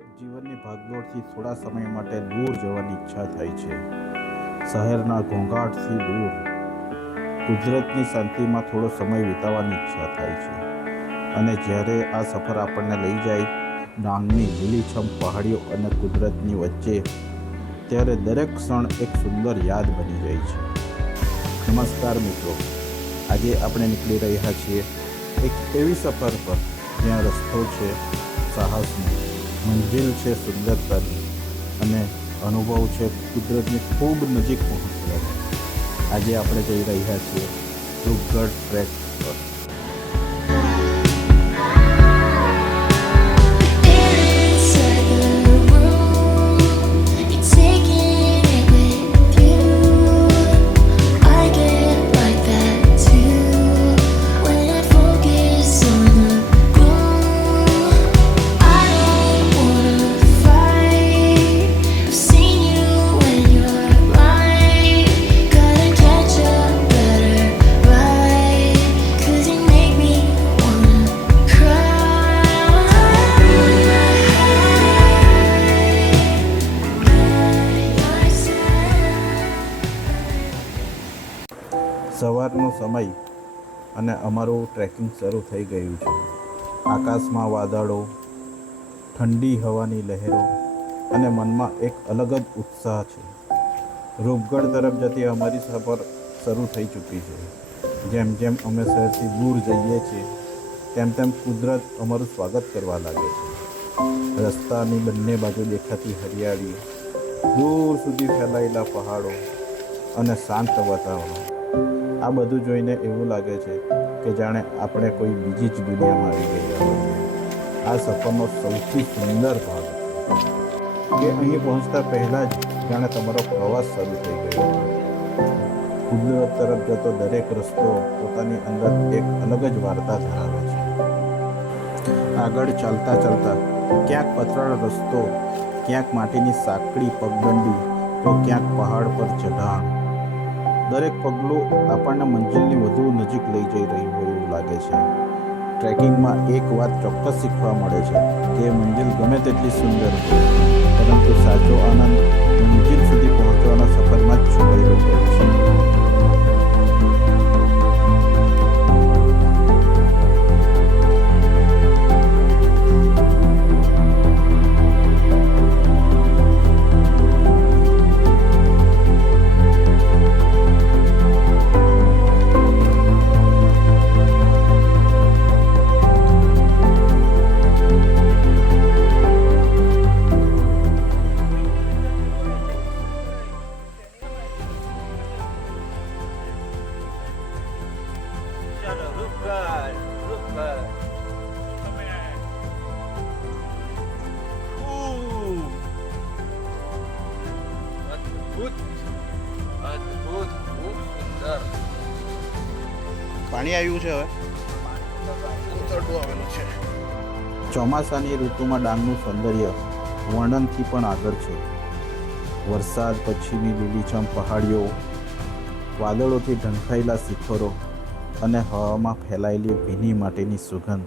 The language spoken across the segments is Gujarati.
ક્યારેક જીવનની ભાગદોડથી થોડા સમય માટે દૂર જવાની ઈચ્છા થાય છે. શહેરના ઘોંઘાટથી દૂર કુદરતની શાંતિમાં થોડો સમય વિતાવવાની ઈચ્છા થાય છે. અને જ્યારે આ સફર આપણને લઈ જાય ડાંગની લીલીછમ પહાડીઓ અને કુદરતની વચ્ચે, ત્યારે દરેક ક્ષણ એક સુંદર યાદ બની જાય છે. નમસ્કાર મિત્રો, આજે આપણે નીકળી રહ્યા છીએ એક એવી સફર પર જ્યાં રસ્તો છે સાહસનો, મંજિલ છે સુંદરતાની અને અનુભવ છે કુદરતની ખૂબ નજીક પહોંચવાનો. આજે આપણે જઈ રહ્યા છીએ રૂપગઢ ટ્રેક પર. સવારનો સમય અને અમારું ટ્રેકિંગ શરૂ થઈ ગયું છે. આકાશમાં વાદળો, ઠંડી હવાની લહેરો અને મનમાં એક અલગ જ ઉત્સાહ છે. રૂપગઢ તરફ જતી અમારી સફર શરૂ થઈ ચૂકી છે. જેમ જેમ અમે શહેરથી દૂર જઈએ છીએ તેમ તેમ કુદરત અમારું સ્વાગત કરવા લાગે છે. રસ્તાની બંને બાજુ દેખાતી હરિયાળી, દૂર સુધી ફેલાયેલા પહાડો અને શાંત વાતાવરણ, આ બધું જોઈને એવું લાગે છે કે જાણે આપણે કોઈ બીજી જ દુનિયામાં આવી ગયા હોઈએ. આ સફરનો સૌથી સુંદર ભાગ છે કે અહીં પહોંચતા પહેલાં જ જાણે તમારો પ્રવાસ શરૂ થઈ ગયો હોય. કુદરત તરફ જતો દરેક રસ્તો પોતાની અંદર એક અલગ જ વાર્તા ધરાવે છે. આગળ ચાલતા ચાલતા ક્યાંક પથરાળ રસ્તો, ક્યાંક માટીની સાંકડી પગદંડી, તો ક્યાંક પહાડ પર ચઢાણ. દરેક પગલું આપણને મંજિલની વધુ નજીક લઈ જઈ રહ્યું હોય એવું લાગે છે. ટ્રેકિંગમાં એક વાત ચોક્કસ શીખવા મળે છે કે મંજિલ ગમે તેટલી સુંદર હોય, પરંતુ સાચો આનંદ મંજિલ સુધી પહોંચવાના સફરમાં જ છુપાયેલો હોય છે. પાણી આવ્યું છે, હવે આવેલું છે. ચોમાસાની ઋતુમાં ડાંગનું સૌંદર્ય વર્ણનથી પણ આગળ છે. વરસાદ પછીની લીલીછમ પહાડીઓ, વાદળોથી ઢંકાયેલા શિખરો અને હવામાં ફેલાયેલી ભીની માટીની સુગંધ,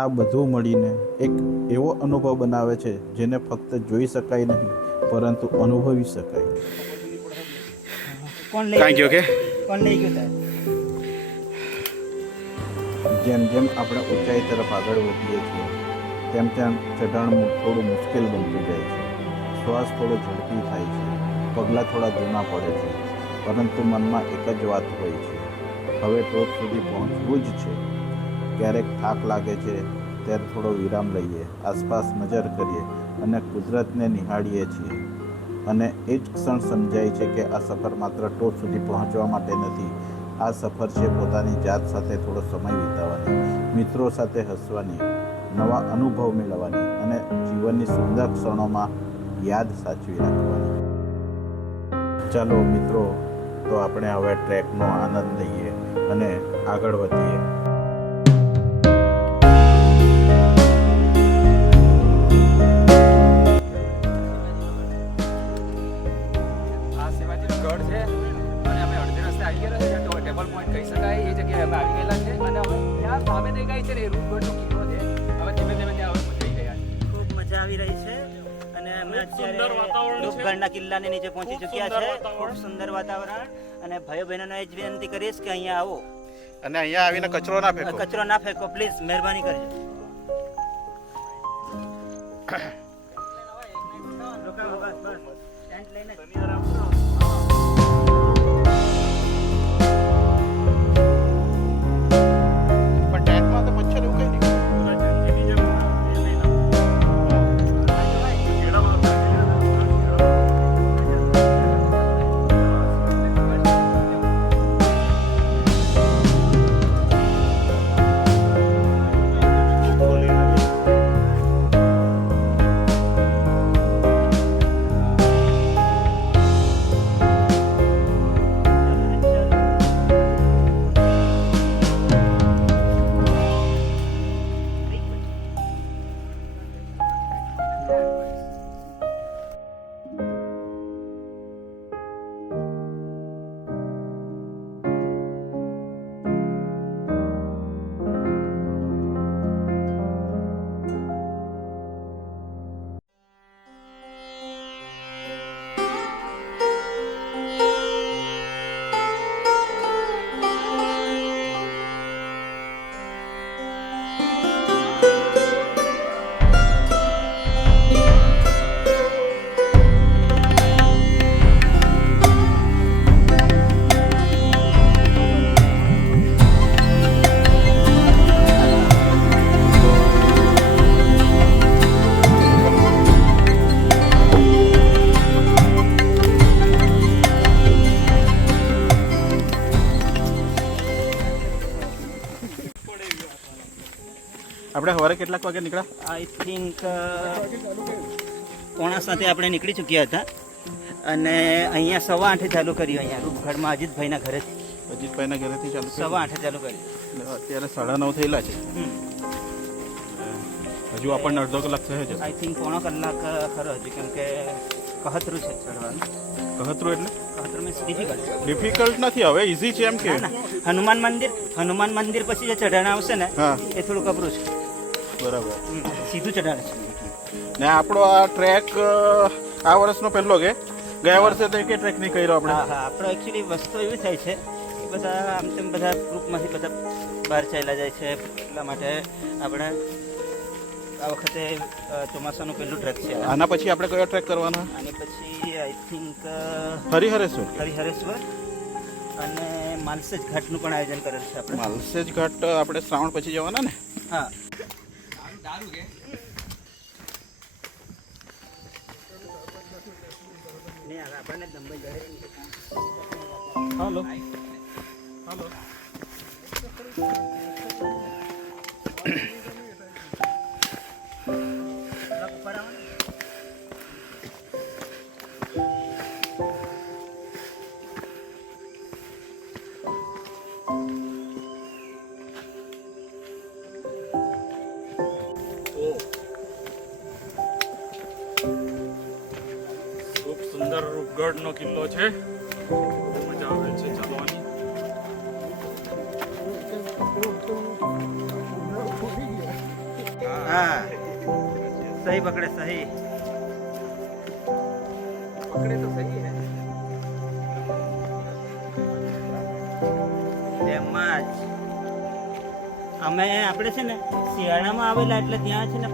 આ બધું મળીને એક એવો અનુભવ બનાવે છે જેને ફક્ત જોઈ શકાય નહીં પરંતુ અનુભવી શકાય. જેમ જેમ આપણે ઊંચાઈ તરફ આગળ વધીએ છીએ તેમ તેમ ચઢાણ થોડું મુશ્કેલ બનતું જાય છે. શ્વાસ થોડો ઝડપી થાય છે, પગલાં થોડા ધીમા પડે છે, પરંતુ મનમાં એક જ વાત હોય છે, હવે ટોચ સુધી પહોંચવું જ છે. ક્યારેક થાક લાગે છે ત્યારે થોડો વિરામ લઈએ, આસપાસ નજર કરીએ અને કુદરતને નિહાળીએ છીએ. અને એ જ ક્ષણ સમજાય છે કે આ સફર માત્ર ટોચ સુધી પહોંચવા માટે નથી. આ સફર છે પોતાની જાત સાથે થોડો સમય વિતાવવાની, મિત્રો સાથે હસવાની, નવા અનુભવ મેળવવાની અને જીવનની સુંદર ક્ષણોમાં યાદ સાચવી રાખવાની. ચાલો મિત્રો, તો આપણે હવે ટ્રેકનો આનંદ લઈએ અને આગળ વધીએ. આ શિવાજીનો ગઢ છે અને અમે અડધી રસ્તે આવી ગયા છે, ટેબલ પોઈન્ટ કહી શકાય એ જગ્યાએ અમે આવી ગયેલા છે અને હવે ત્યાં સામે દેખાય છે ને એ રૂપગઢનો કિલ્લો છે. હવે ધીમે ધીમે ત્યાં હવે પહોંચી ગયા છે. ખૂબ મજા આવી રહી છે અને અમે અત્યારે ડૂબગઢના કિલ્લાની નીચે પહોંચી ચૂક્યા છે. ખૂબ સુંદર વાતાવરણ અને ભાઈઓ બહેનોને એ જ વિનંતી કરીશ કે અહીંયા આવો, અને અહીંયા આવીને કચરો ના ફેંકો. કચરો ના ફેંકો પ્લીઝ, મહેરબાની કરજો. રોકાવો, બસ બસ ટેન્ટ લઈને પણ ટેન્ટમાં તો મચ્છર એવું કઈ નહીં. આપણે સવારે કેટલાક વાગે નીકળ્યા? આઈ થિંક 7:45 આપણે નીકળી ચૂક્યા હતા અને અહીંયા 8:15 ચાલુ કર્યું. અહીંયા રૂપગઢમાં અજીતભાઈના ઘરેથી અજીતભાઈના ઘરેથી ચાલુ કર્યું. 8:15 ચાલુ કર્યું. અત્યારે 9:30 થયેલા છે. હજુ આપણને અડધો કલાક થયો છે. આઈ થિંક પોણો કલાક ખરો હજુ, કેમ કે કહતરું છે ચડવાનું. કહતરું એટલે કહતરું મીન્સ ડિફિકલ્ટ. ડિફિકલ્ટ નથી, હવે ઈઝી છે એમ કે. હનુમાન મંદિર પછી જે ચઢાણ આવશે ને હા, એ થોડું કપરું છે. બરાબર. સીધું ચઢાણ છે. ને આપણો આ ટ્રેક આ વર્ષનો પહેલો કે ગયા વર્ષે તો એક ટ્રેક નહીં કર્યો આપણે? હા હા, આપણો એકચ્યુઅલી વસ્તુ એવી થાય છે કે બધા આમ તેમ બધા ગ્રુપમાંથી બધા બહાર ચાલ્યા જાય છે, એટલા માટે આપણે આ વખતે ચોમાસાનું પહેલું ટ્રેક છે. આના પછી આપણે કયો ટ્રેક કરવાના? અને પછી આઈ થિંક હરિહરેશ્વર અને માલસેજ ઘાટનું પણ આયોજન કરેલ છે આપણે. માલસેજ ઘાટ આપણે શ્રાવણ પછી જવાના ને? હા. નહીં, હવે આપણને દંબઈ ઘરે હાલો. ખૂબ સુંદર રૂપગઢનો કિલ્લો છે. મજા આવે છે ચાલવાની. હા, સહી પકડે, સહી પકડે તો સહી હે. એમાં જ અમે આપણે છે ને શિયાળામાં આવેલા એટલે ત્યાં છે ને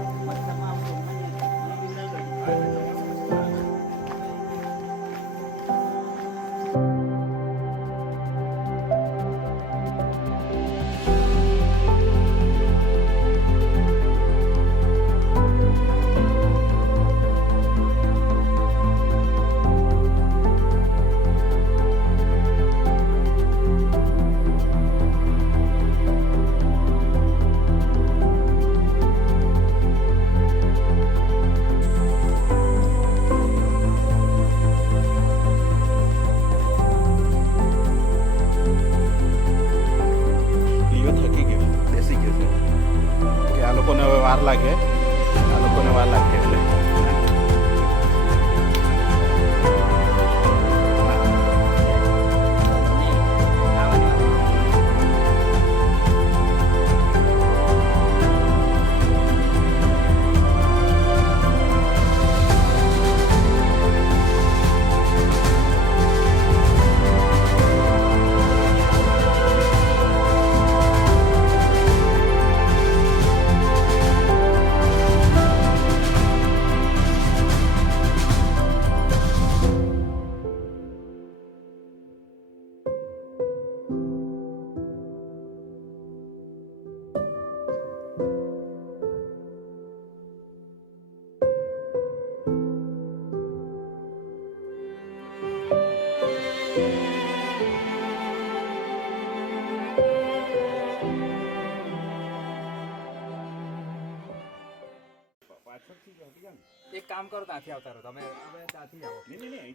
એક કામ કરો, ત્યાંથી આવતા રહો તમે, હવે ત્યાંથી આવો.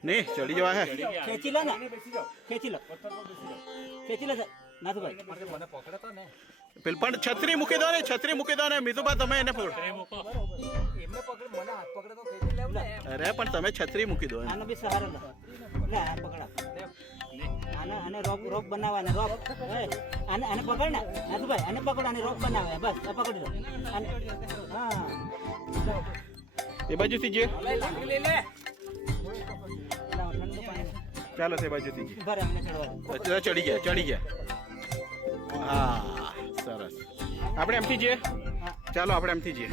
નહીં ચડી જવા હે. ખેંચી લો ને, ખેંચી લો, ખેંચી લો નાથુભાઈ. મને પકડે તો ને પેલ પણ છત્રી મૂકી દો ને, છત્રી મૂકી દો ને મીતુભા, તમે એને પકડો. એમને પકડે, મને હાથ પકડે તો ખેંચી લેવું ને. અરે પણ તમે છત્રી મૂકી દો. આનો બી સહારો લો, લે આ પકડા, આને રોપ બનાવવાને રોપ. આને પકડ ને નાથુભાઈ, આને પકડ, આને રોપ બનાવે, બસ આ પકડી લો. હા એ બાજુથી જે લાકડી લઈ લે. ઠંડુ પાણી ચાલો તે બાજુથી જે ઉભા રહે, અમને ચડવા દે. ચડી ગયા, ચડી ગયા. હા સરસ. આપણે એમથી જઈએ, ચાલો આપણે એમથી જઈએ.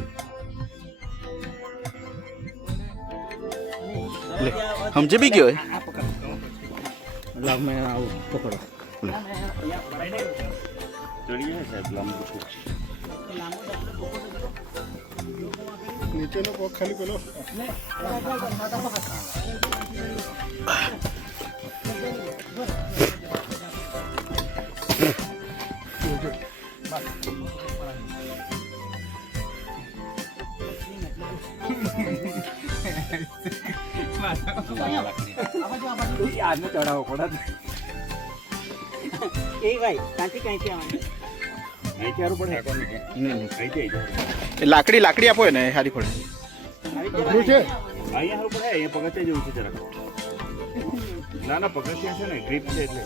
સમજી બી ગયો. આ પકડ, લાવ મેં આવું પકડો. નીચેનો પગ ખાલી પેલો આજનો ચડાવો પડે. એ ભાઈ કાંથી કાંથી આવવાનું લાકડી લાકડી આપો ને સારી પડે. આવી જવાનું. અહીંયા સારું પડે, અહીંયા પગથિયા જેવું છે જરાક. ના ના પગથિયા છે ને, ગ્રીપ છે એટલે.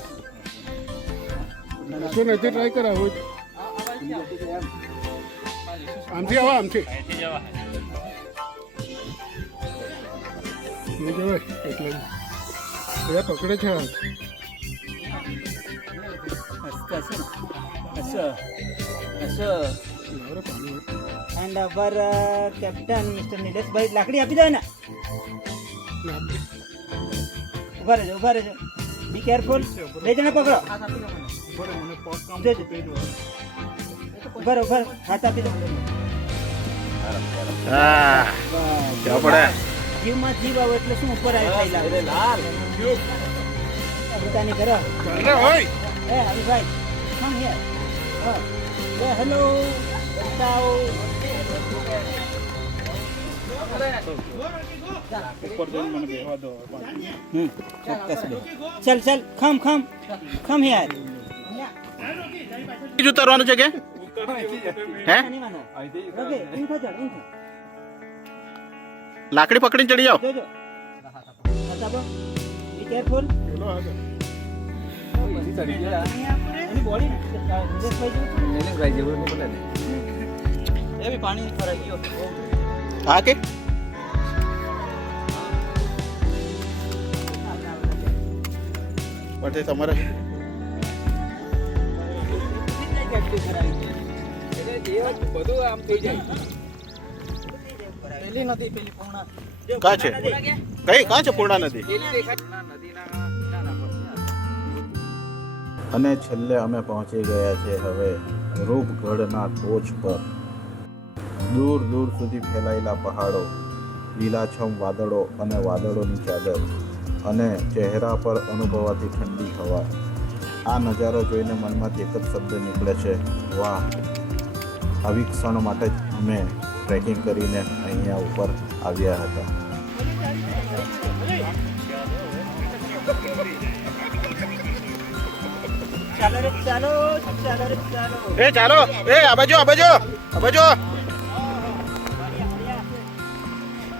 શું નથી ટ્રાય કરાવો આમથી આવા, આમથી અહીંથી જવા નહીં જવાય એટલે બધા પકડે છે. એન્ડ અવર કેપ્ટન મિસ્ટર નિલેશભાઈ લાકડી આપી દો ને. ઉભા રહેજો, ઉભા રહેજો, બી કેરફુલ. બે જણા પકડો, જોજો. ઉભા રહો, ઉભા રહો, હાથ આપી દો. હા જવા પડે. જીવમાં જીવ આવો એટલે શું ઉપર આવી લાલ પોતાની કરો. એ Haribhai come here. Say hello. બતાવો. ઉપર જઈને મને બેહવા દો. ચોક્કસ બે. ચલ ચલ come here. બીજું ઉતારવાનું છે કે હે નહીં માનો. ઓકે ઇન્ફો ચડ, ઇન્ફો. લાકડી પકડીને ચડી જાઓ. જોજો. બતાવો. Be careful. પછી ચડી ગયા. એની બોડી નિલેશભાઈ એને ગાય જેવું નહીં બોલે ને. એ બી પાણી ફરાઈ ગયો. હા કે પણ તમારે બધું આમ થઈ જાય. પેલી નથી, પેલી પૂર્ણા. કા છે કઈ કા છે પૂર્ણા નદી. અને છેલ્લે અમે પહોંચી ગયા છે હવે રૂપગઢના ટોચ પર. દૂર દૂર સુધી ફેલાયેલા પહાડો, લીલાછમ વાદળો અને વાદળોની ચાદર, અને ચહેરા પર અનુભવાતી ઠંડી હવા. આ નજારો જોઈને મનમાંથી એક જ શબ્દ નીકળે છે, વાહ. આવી ક્ષણ માટે જ અમે ટ્રેકિંગ કરીને અહીંયા ઉપર આવ્યા હતા. ચાલો રે ચાલો, ચાલો રે ચાલો. એ ચાલો, એ આ બાજુ આ બાજુ આ બાજુ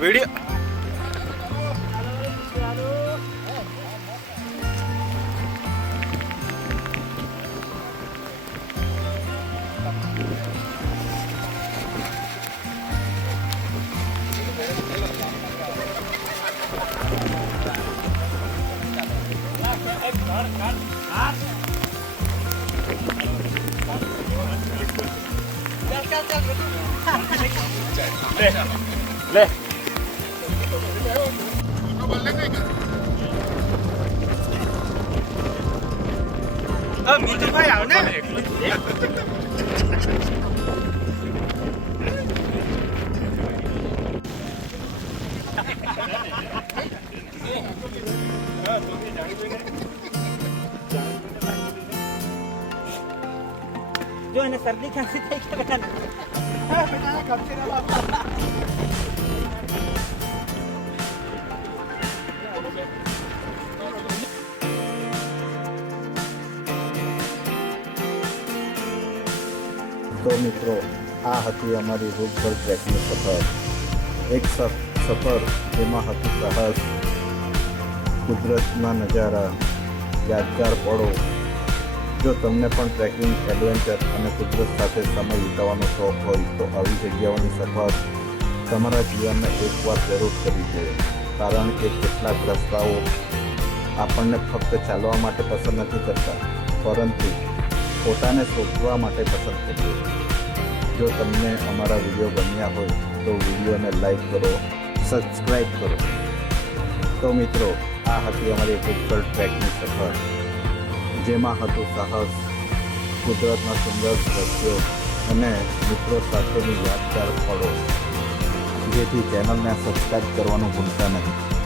વિડિયો. લે મીઠુભાઈ આવ ને. જો એને શરદી ખાંસી થઈ ગયા. તો મિત્રો આ હતી અમારી રૂપભર ટ્રેકની સફર. એક સફર જેમાં હતું સાહસ, કુદરતના નજારા, યાદગાર પળો. જો તમને પણ ટ્રેકિંગ, એડવેન્ચર અને કુદરત સાથે સમય વિતાવવાનો શોખ હોય તો આવી જગ્યાઓની સફર તમારા જીવનને એકવાર જરૂર કરવી જોઈએ. કારણ કે કેટલાક રસ્તાઓ આપણને ફક્ત ચાલવા માટે પસંદ નથી કરતા, પરંતુ પોતાને શોધવા માટે પસંદ કરીએ. જો તમને અમારા વિડીયો ગમ્યા હોય તો વિડીયોને લાઈક કરો, સબસ્ક્રાઈબ કરો. તો મિત્રો આ હતી અમારી રૂપભર ટ્રેકની સફર, જેમાં હતું સાહસ, કુદરતના સુંદર દ્રશ્યો અને મિત્રો સાથેની યાદગાર પળો. જેથી ચેનલને સબસ્ક્રાઈબ કરવાનું ભૂલતા નહીં.